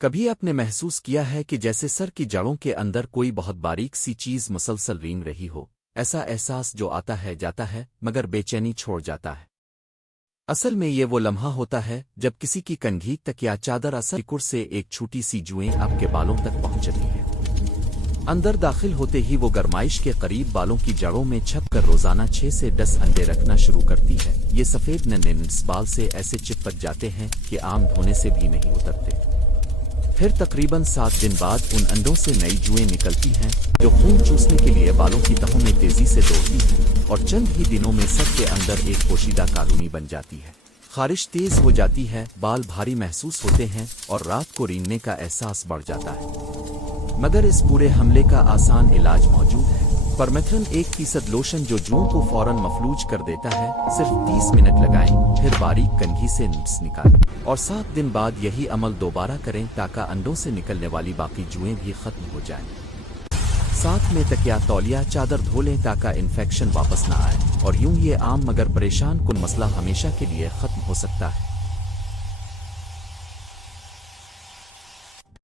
کبھی آپ نے محسوس کیا ہے کہ جیسے سر کی جڑوں کے اندر کوئی بہت باریک سی چیز مسلسل رینگ رہی ہو؟ ایسا احساس جو آتا ہے جاتا ہے مگر بے چینی چھوڑ جاتا ہے۔ اصل میں یہ وہ لمحہ ہوتا ہے جب کسی کی کنگھی تک یا چادر اثر کر سے ایک چھوٹی سی جوئیں آپ کے بالوں تک پہنچتی ہے۔ اندر داخل ہوتے ہی وہ گرمائش کے قریب بالوں کی جڑوں میں چھپ کر روزانہ 6 سے 10 انڈے رکھنا شروع کرتی ہے۔ یہ سفید ننس بال سے ایسے چپک جاتے ہیں کہ عام دھونے سے بھی نہیں اترتے۔ پھر تقریباً 7 دن بعد ان انڈوں سے نئی جوئیں نکلتی ہیں جو خون چوسنے کے لیے بالوں کی تہوں میں تیزی سے دوڑتی ہیں اور چند ہی دنوں میں سب کے اندر ایک پوشیدہ کالونی بن جاتی ہے۔ خارش تیز ہو جاتی ہے، بال بھاری محسوس ہوتے ہیں اور رات کو رینگنے کا احساس بڑھ جاتا ہے۔ مگر اس پورے حملے کا آسان علاج موجود ہے۔ پرمیتھرن 1% لوشن جو جوؤں کو فوراً مفلوج کر دیتا ہے۔ صرف 30 منٹ لگائیں، پھر باریک کنگھی سے نپس نکالیں اور 7 دن بعد یہی عمل دوبارہ کریں تاکہ انڈوں سے نکلنے والی باقی جوئیں بھی ختم ہو جائیں۔ ساتھ میں تکیا، تولیہ، چادر دھو لیں تاکہ انفیکشن واپس نہ آئے، اور یوں یہ عام مگر پریشان کن مسئلہ ہمیشہ کے لیے ختم ہو سکتا ہے۔